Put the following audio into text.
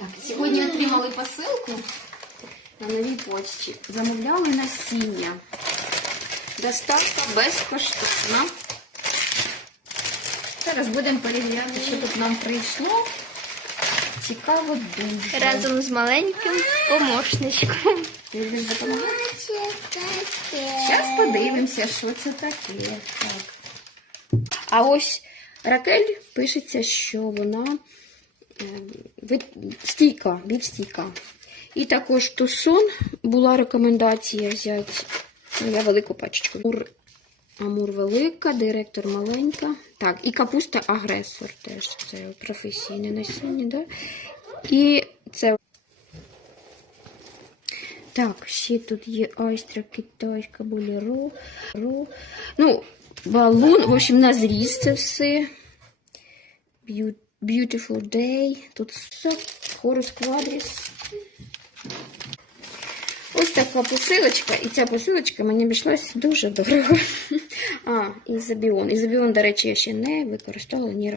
Так, сьогодні отримали посилку на новій почті. Замовляли насіння. Доставка безкоштовна. Зараз будемо перевіряти, що тут нам прийшло. Цікаво дуже. Разом з маленьким помощничком. Ти будеш допомагати? Зараз подивимося, що це таке. Так. А ось Ракель пишеться, що вона стійка, більш стійка. І також тусон була рекомендація взяти. Ну, я велику пачечку. Амур, амур велика, директор маленька. Так, і капуста агресор теж. Це професійне насіння, да? І це так, ще тут є айстра китайська боліро. Ну, балун, в общем, на зріз це все. Beau- Beautiful day. Тут все. Хорус квадріс. Ось така посилочка. І ця посилочка мені обійшлась дуже дорого. А, ізобіон. Ізобіон, до речі, я ще не використовувала ні разу.